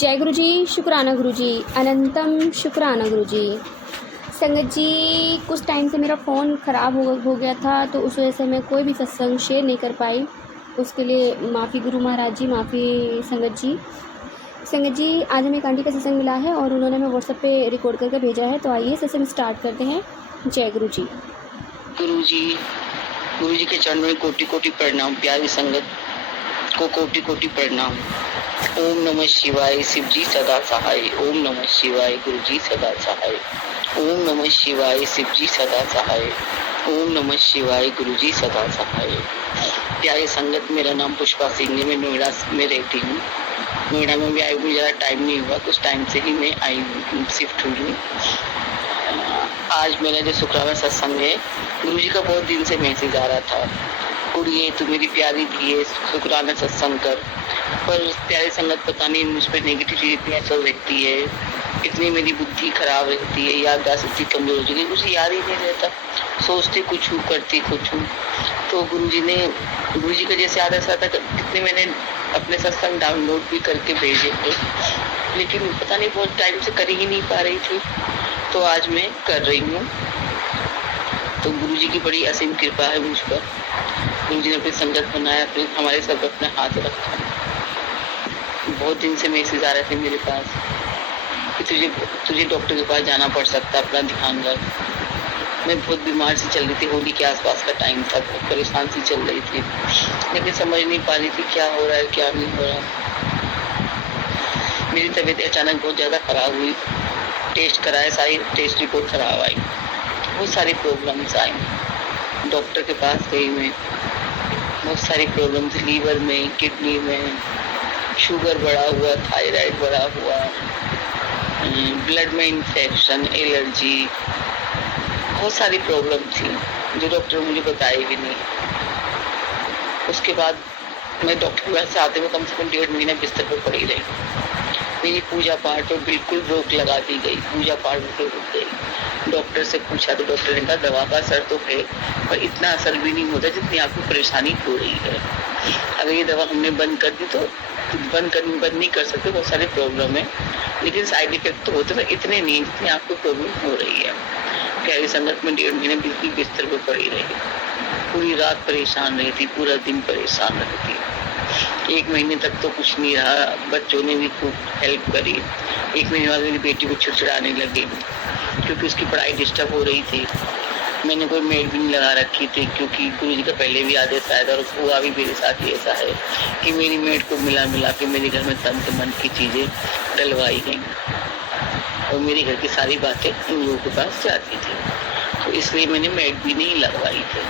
जय गुरु जी, शुक्राना गुरु जी, अनंतम शुक्राना गुरु जी। संगत जी, कुछ टाइम से मेरा फ़ोन ख़राब हो गया था, तो उस वजह से मैं कोई भी सत्संग शेयर नहीं कर पाई। उसके लिए माफ़ी गुरु महाराज जी, माफ़ी संगत जी। संगत जी, आज हमें एक आंटी का सत्संग मिला है और उन्होंने हमें व्हाट्सएप पे रिकॉर्ड करके भेजा है, तो आइए सत्संग स्टार्ट करते हैं। जय गुरु जी। गुरु जी के चरण में कोटि कोटि प्रणाम। प्यारी संगत को कोटि कोटि प्रणाम। ओम नमः शिवाय, शिव जी सदा सहाय। ओम नमः शिवाय, गुरु जी सदा सहाय। ओम नमः शिवाय, शिव जी सदा सहाय। ओम नमः शिवाय, गुरु जी सदा सहाय। प्यारे संगत, मेरा नाम पुष्पा सिंह है। मैं नोएडा में रहती हूँ। नोएडा में भी आई हुई ज़्यादा टाइम नहीं हुआ, कुछ टाइम से ही मैं आई शिफ्ट हुई हूँ। आज मेरा जो शुक्रवार सत्संग है, गुरु जी का बहुत दिन से मैसेज आ रहा था, कुड़िए तू मेरी प्यारी धी है, शुक्राना सत्संग कर। पर प्यारी संगत, पता नहीं मुझ पर नेगेटिविटी इतनी असर रहती है, इतनी मेरी बुद्धि खराब रहती है, याददाश्त इतनी कमजोर हो चुकी है, मुझे याद ही नहीं रहता, सोचती कुछ हूँ करती कुछ हूँ। तो गुरु जी का जैसे आदेश आता, कितने मैंने अपने सत्संग डाउनलोड भी करके भेजे थे, लेकिन पता नहीं बहुत टाइम से कर ही नहीं पा रही थी। तो आज मैं कर रही हूँ। तो गुरु जी की बड़ी असीम कृपा है मुझ पर। गुरु जी ने अपनी संगत बनाया, फिर हमारे सब अपने हाथ रखा। बहुत दिन से मैसेज आ रहे थे मेरे पास कि तुझे डॉक्टर के पास जाना पड़ सकता, अपना ध्यान रख। मैं बहुत बीमार सी चल रही थी, होली के आसपास का टाइम था, बहुत परेशान सी चल रही थी, लेकिन समझ नहीं पा रही थी क्या हो रहा है क्या नहीं हो रहा। मेरी तबीयत अचानक बहुत ज्यादा खराब हुई। टेस्ट कराए, सारी टेस्ट रिपोर्ट खराब आई, बहुत सारी प्रॉब्लम्स आई। डॉक्टर के पास गई मैं, बहुत सारी प्रॉब्लम्स, लीवर में, किडनी में, शुगर बढ़ा हुआ, थायराइड बढ़ा हुआ, ब्लड में इंफेक्शन, एलर्जी, बहुत सारी प्रॉब्लम थी जो डॉक्टर मुझे बताए भी नहीं। उसके बाद मैं डॉक्टर के पास से आते हुए कम से कम 1.5 महीना बिस्तर पर पड़ी रही। मेरी पूजा पाठ पर बिल्कुल रोक लगा दी गई, पूजा पाठ बिल्कुल रुक गई। डॉक्टर से पूछा तो डॉक्टर ने कहा दवा का असर तो है, पर इतना असर भी नहीं होता जितनी आपको परेशानी हो रही है। अगर ये दवा हमने बंद कर दी तो बंद नहीं कर सकते, बहुत सारी प्रॉब्लम है, लेकिन साइड इफेक्ट तो होते, पर इतने नहीं जितनी आपको प्रॉब्लम हो रही है। प्यारी संगत में 1.5 महीने बिल्कुल बिस्तर पर पड़ी रही, पूरी रात परेशान रही थी, पूरा दिन परेशान रही थी। 1 महीने तक तो कुछ नहीं रहा, बच्चों ने भी खूब हेल्प करी। 1 महीने बाद मेरी बेटी को चिड़चिड़ाने लगी क्योंकि उसकी पढ़ाई डिस्टर्ब हो रही थी। मैंने कोई मेड भी नहीं लगा रखी थी, क्योंकि गुरु जी का पहले भी आदेश आया था और हुआ भी मेरे साथ ही ऐसा है कि मेरी मेड को मिला के मेरे घर में तंत्र मन की चीजें डलवाई गई और मेरे घर की सारी बातें उन लोगों के पास जाती थी, तो इसलिए मैंने मेड भी नहीं लगवाई थी।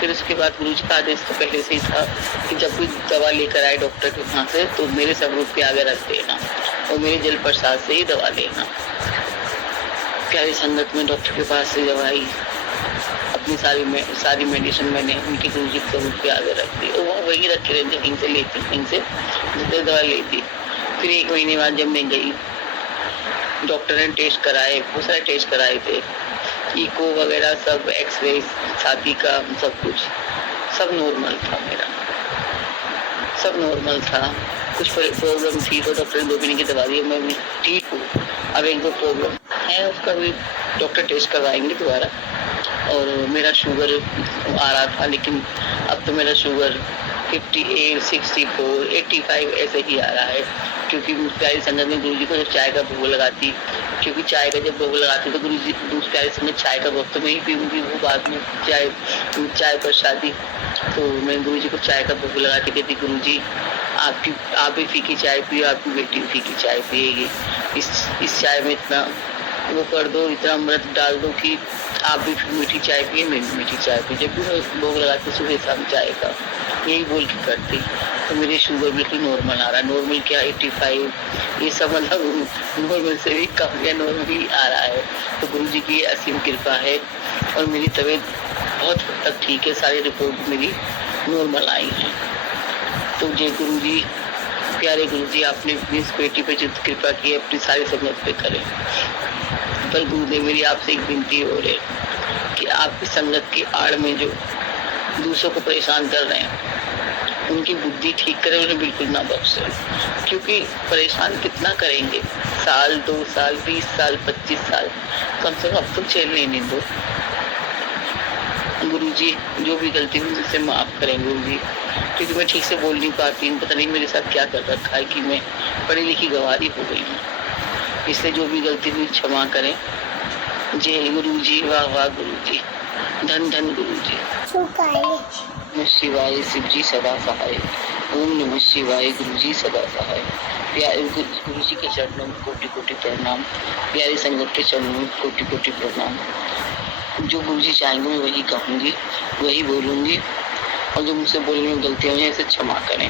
फिर उसके बाद गुरु जी का आदेश तो पहले से ही था कि जब कोई दवा लेकर आए डॉक्टर के वहां से, तो मेरे सबूत के आगे रख देना और मेरे जल प्रसाद से ही दवा लेना। प्यारी संगत में डॉक्टर के पास से दवाई, अपनी सारी मेडिसिन मैंने उनके गुरु जी के सबूत के आगे रख दी और वही रखे रहते, कहीं से लेती, कहीं से दवा लेती। फिर 1 महीने बाद जब मैं गई, डॉक्टर ने टेस्ट कराए, बहुत सारे टेस्ट कराए थे, इको वगैरह सब, एक्सरे, छाती का, सब कुछ, सब नॉर्मल था, मेरा सब नॉर्मल था। कुछ प्रॉब्लम थी तो डॉक्टर ने 2 महीने की दवा दी, मैं ठीक हूँ। अब 1-2 प्रॉब्लम है, उसका भी डॉक्टर टेस्ट करवाएंगे दोबारा। और मेरा शुगर आ रहा था, लेकिन अब तो मेरा शुगर 58, 64, 85 ऐसे ही आ रहा है, क्योंकि प्यारी संगत में गुरु जी को जब चाय का भोग लगाती, क्योंकि चाय का जब भोग लगाती तो गुरु जी प्यारी संगत चाय का भोग तो मैं ही पीऊंगी, वो बाद में चाय प्रसादी। तो मैं गुरु जी को चाय का भोग लगाती, कहती गुरु जी आप भी फीकी चाय पियो, आपकी बेटी भी फीकी चाय पिएगी, इस चाय में इतना वो कर दो, इतना अमृत डाल दो कि आप भी मीठी चाय पिए, मैं भी मीठी चाय पी। जब भी मैं भोग लगाती सुबह शाम चाय का, यही बोल के करती, तो मेरी शुगर बिल्कुल नॉर्मल आ रहा है। नॉर्मल क्या, 85, ये सब मतलब नॉर्मल से भी कम या नॉर्मल ही आ रहा है। तो गुरु जी की असीम कृपा है और मेरी तबीयत बहुत हद तक ठीक है, सारी रिपोर्ट मेरी नॉर्मल आई है। तो जय गुरु जी, प्यारे गुरु जी, आपने अपनी इस बेटी पे जित कृपा की है, अपनी सारी संगत पे करें। पर गुरुदेव, मेरी आपसे एक विनती हो रही कि आपकी संगत की आड़ में जो दूसरों को परेशान कर रहे हैं, उनकी बुद्धि ठीक करें, उन्हें बिल्कुल ना बख्शे, क्योंकि परेशान कितना करेंगे, साल 2 साल 20 साल 25 साल, कम से कम अब तो चैन लेने दो। गुरुजी जो भी गलती हुई मुझसे माफ करें गुरुजी, क्योंकि मैं ठीक से बोल नहीं पाती हूँ, पता नहीं मेरे साथ क्या कर रखा है कि मैं पढ़ी लिखी गंवारी हो गई हूँ, इसलिए जो भी गलती हुई क्षमा करें। जय गुरुजी, वाह वाह गुरुजी, धन धन गुरुजी। नमः शिवाय, शिव जी सदा सहाय। ओम नमः शिवाय, गुरुजी सदा सहाय। प्यारे गुरुजी के चरणों में कोटि कोटि प्रणाम, प्यारे संगत के चरणों में कोटि कोटि प्रणाम। जो गुरुजी चाहेंगे मैं वही कहूँगी, वही बोलूँगी, और जो मुझसे बोलने में गलतियाँ हुई इसे क्षमा करें।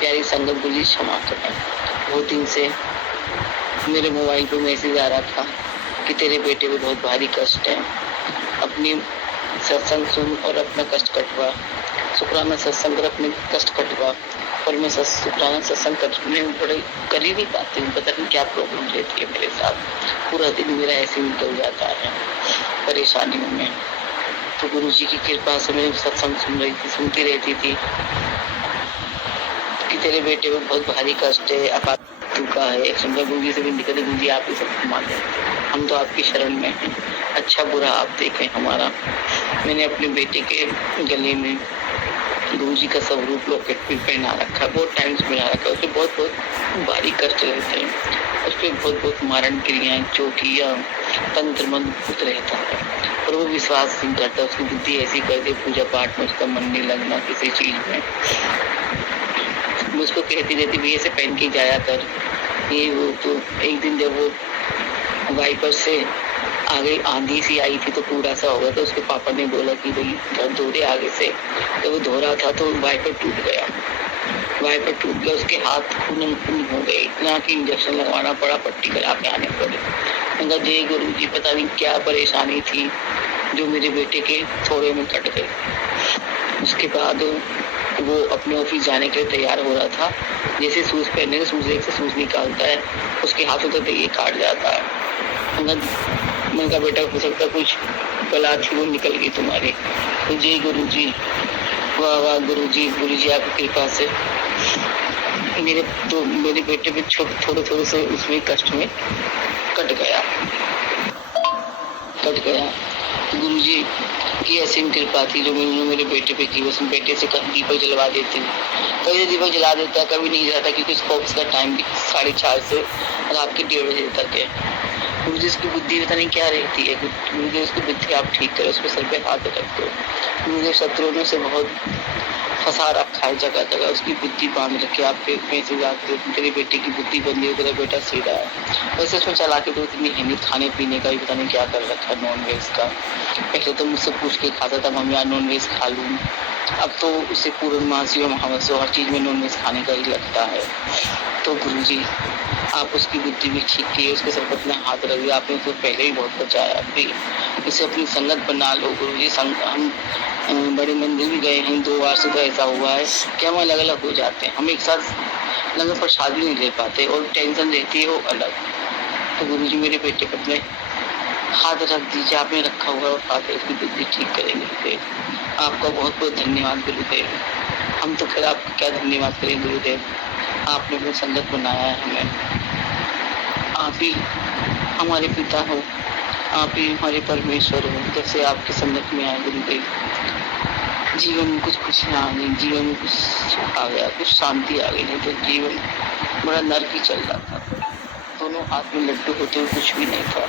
प्यारी संगत गुरुजी क्षमा करें। बहुत दिन से मेरे मोबाइल पे मैसेज आ रहा था कि तेरे बेटे को बहुत भारी कष्ट है, अपनी सत्संग सुन और अपना कष्ट कटवा, शुक्राना सत्संग कर अपने कष्ट कटवा। और मैं शुक्राना सत्संग करने बड़े कर ही नहीं पाती हूँ, पता नहीं क्या प्रॉब्लम रहती है मेरे साथ, पूरा दिन मेरा ऐसे निकल जाता है परेशानियों में। तो गुरुजी की कृपा से मैं सत्संग सुनती रहती थी कि तेरे बेटे को बहुत भारी कष्ट है, अपात चुका है। सुंदर गुरुजी से भी निकले, गुरुजी आप ही सब मान लें, हम तो आपकी शरण में हैं, अच्छा बुरा आप देखें हमारा। मैंने अपने बेटे के गले में गुरुजी का स्वरूप लॉकेट भी पहना रखा है, बहुत टाइम से पहना रखा है, उसपे बहुत बहुत भारी कष्ट रहते हैं, उसपे बहुत बहुत मारण क्रियाएं, चौकियां, तंत्र मंत्र रहता है, और वो विश्वास नहीं करता, उसकी बुद्धि ऐसी कर दे, पूजा पाठ में उसका मन नहीं लगना किसी चीज में। मैं उसको कहती रहती भैया ऐसे पहन के जाया कर, ये वो। तो एक दिन जब वो वाइपर से आगे आंधी सी आई थी तो पूरा सा हो गया, तो उसके पापा ने बोला कि भाई धो दे आगे से, तो वो धो रहा था तो वाइपर टूट गया, वाइपर टूट गया, उसके हाथ खून हो गए, इतना कि इंजेक्शन लगवाना पड़ा, पट्टी करा के आने पड़े। उनका जय गुरु जी, पता नहीं क्या परेशानी थी जो मेरे बेटे के थोड़े में कट गई। उसके बाद वो अपने ऑफिस जाने के लिए तैयार हो रहा था, जैसे शूज पहनने के शूज एक से शूज निकालता है, उसके हाथों तक ये काट जाता है। उनका बेटा हो सकता कुछ कला थी वो निकल गई तुम्हारी। तो जय गुरु जी, वाह वाह गुरु जी, आपकी कृपा से मेरे बेटे पे थोड़े थोड़े से उसमें कष्ट में कट गया। गुरु जी की ऐसी कृपा थी जो मेरे बेटे पे की, उसमें बेटे से कभी दीपक जलवा देते हैं, कभी दीपक जला देता है, कभी नहीं जलाता, क्योंकि स्कोप्स का टाइम 4:30 से रात के 1:30 बजे तक है। मुझे उसकी बुद्धि पता नहीं क्या रहती है, मुझे उसकी बुद्धि आप ठीक करो, उसके सर पे हाथ रख दो। मुझे शत्रुओं ने से बहुत फंसा रखा है जगह जगह, उसकी बुद्धि बांध रखी है। आपके मैसेज आते हो तेरे बेटे की बुद्धि बंदी है, तेरा बेटा सीधा है, वैसे उसमें चला के तो इतनी है नहीं, खाने पीने का भी पता नहीं क्या कर रखा है, नॉन वेज का। पहले तो मुझसे पूछ के खाता था मम्मी यार नॉन वेज खा लूँ, अब तो उसे पूर्णमासी और महावस्य हर चीज में नॉन वेज खाने का ही लगता है। तो गुरुजी आप उसकी बुद्धि भी ठीक की, उसके सर पर अपना हाथ रख दिया, आपने उसको पहले ही बहुत बचाया, भी इसे अपनी संगत बना लो गुरुजी। हम बड़े मंदिर भी गए हैं 2 बार से, तो ऐसा हुआ है कि हम अलग अलग हो जाते हैं, हम एक साथ लंगर प्रसाद भी नहीं ले पाते और टेंशन रहती है वो अलग। तो गुरुजी मेरे बेटे पर अपने हाथ रख दीजिए, आपने रखा हुआ और हाथ उसकी बुद्धि ठीक करेंगे। आपका बहुत बहुत धन्यवाद गुरुदेव। हम तो खैर आपका क्या धन्यवाद करें गुरुदेव, आपने अपनी संगत बनाया है हमें, आप ही हमारे पिता हो, आप ही हमारे परमेश्वर हो। जैसे आपकी संगत में आए गुरुदेव, जीवन में कुछ खुशियाँ आ गई, जीवन में कुछ सुख आ गया, कुछ शांति आ गई, नहीं तो जीवन बड़ा नर्क ही चल रहा था। दोनों हाथ में लड्डू होते हुए कुछ भी नहीं था।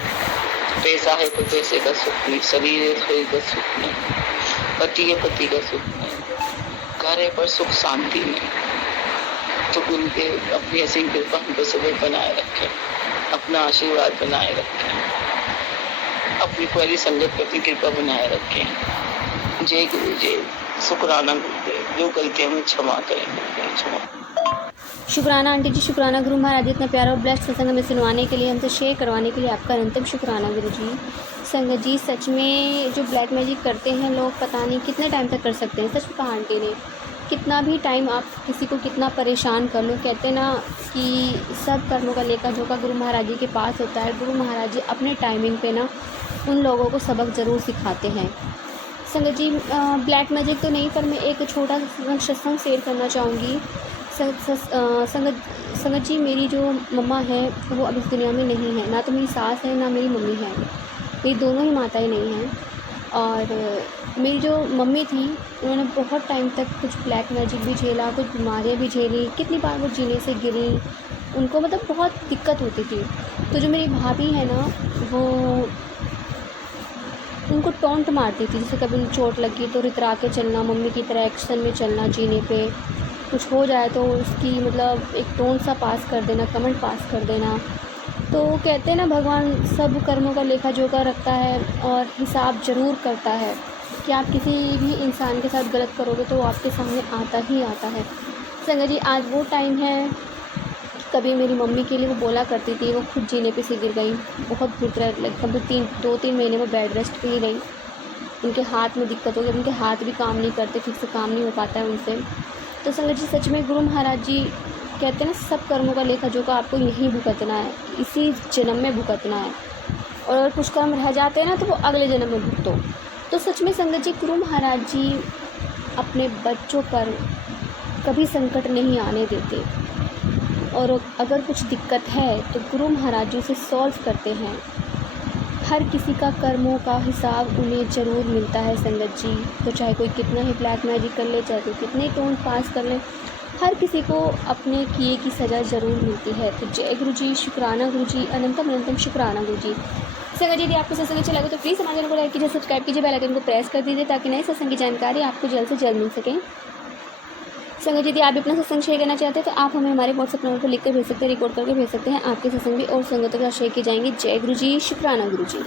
पैसा है तो पैसे का सुख नहीं, शरीर है शरीर का सुख नहीं, पति है पति का सुख नहीं, घर है पर सुख शांति नहीं। तो गुरुदेव अपनी ऐसी कृपा हम पर सदैव बनाए रखें, अपना आशीर्वाद बनाए रखें, अपनी पहली संगत पर अपनी कृपा बनाए रखें। जय गुरु जय, शुक्राना गुरुदेव, जो गलतियां हमें क्षमा करें, क्षमा। शुक्राना आंटी जी, शुक्राना गुरु महाराज, इतना प्यारा और ब्लेस्ड सत्संग में सुनवाने के लिए, हमसे शेयर करवाने के लिए आपका अनंतम शुक्राना गुरु जी। संगत जी सच में जो ब्लैक मैजिक करते हैं लोग, पता नहीं कितने टाइम तक कर सकते हैं। सच कहा आंटी ने, कितना भी टाइम आप किसी को कितना परेशान कर लो, कहते ना कि सब कर्मों का लेखा जोखा गुरु महाराज जी के पास होता है। गुरु महाराज जी अपने टाइमिंग पे ना उन लोगों को सबक ज़रूर सिखाते हैं। संगत जी ब्लैक मैजिक तो नहीं, पर मैं एक छोटा सा सत्संग शेयर करना चाहूँगी। संगत जी, मेरी जो मम्मा है वो अब इस दुनिया में नहीं है, ना तो मेरी सास है ना मेरी मम्मी है, मेरी दोनों ही माताएं नहीं हैं। और मेरी जो मम्मी थी उन्होंने बहुत टाइम तक कुछ ब्लैक मैजिक भी झेला, कुछ बीमारियाँ भी झेली, कितनी बार वो जीने से गिरी, उनको मतलब बहुत दिक्कत होती थी। तो जो मेरी भाभी है ना, वो उनको टॉन्ट मारती थी, जैसे कभी चोट लगी तो रितरा के चलना, मम्मी की तरह एक्शन में चलना, जीने पे कुछ हो जाए तो उसकी मतलब एक टोन सा पास कर देना, कमेंट पास कर देना। तो कहते हैं ना, भगवान सब कर्मों का लेखा जोखा रखता है और हिसाब ज़रूर करता है कि आप किसी भी इंसान के साथ गलत करोगे तो वो आपके सामने आता ही आता है। संगत जी, आज वो टाइम है, कभी मेरी मम्मी के लिए वो बोला करती थी, वो खुद जीने पे से गिर गई, बहुत बुरी तरह लगभग 2-3 महीने में बेड रेस्ट पे ही रही। उनके हाथ में दिक्कत हो गई, उनके हाथ भी काम नहीं करते, ठीक से काम नहीं हो पाता है उनसे। तो संगत जी, सच में गुरु महाराज जी कहते हैं ना, सब कर्मों का लेखा जोखा आपको यहीं भुगतना है, इसी जन्म में भुगतना है, और अगर कुछ कर्म रह जाते हैं ना तो वो अगले जन्म में भुगतो। तो सच में संगत जी, गुरु महाराज जी अपने बच्चों पर कभी संकट नहीं आने देते, और अगर कुछ दिक्कत है तो गुरु महाराज जी उसे सॉल्व करते हैं। हर किसी का कर्मों का हिसाब उन्हें ज़रूर मिलता है संगत जी। तो चाहे कोई कितना ही ब्लैक मैजिक कर ले, चाहे कोई कितने टोन पास कर ले, हर किसी को अपने किए की सज़ा ज़रूर मिलती है। तो जय गुरु जी, शुक्राना गुरु जी, अनंतम अनंतम शुक्राना गुरु जी। संगत जी, यदि आपको सत्संग अच्छा लगे तो प्लीज़ हमारे चैनल को लाइक कीजिए, सब्सक्राइब कीजिए, बेल आइकन को प्रेस कर दीजिए ताकि नए सत्संग की जानकारी आपको जल्द से जल्द मिल सके। संगत जी, यदि आप भी अपना सत्संग शेयर करना चाहते हैं तो आप हमें हमारे व्हाट्सएप नंबर पर लिख कर भेज सकते हैं, रिकॉर्ड करके भेज सकते हैं। आपके सत्संग भी और संगतों के साथ शेयर किए जाएंगे। जय गुरु जी, शुक्राना गुरु जी।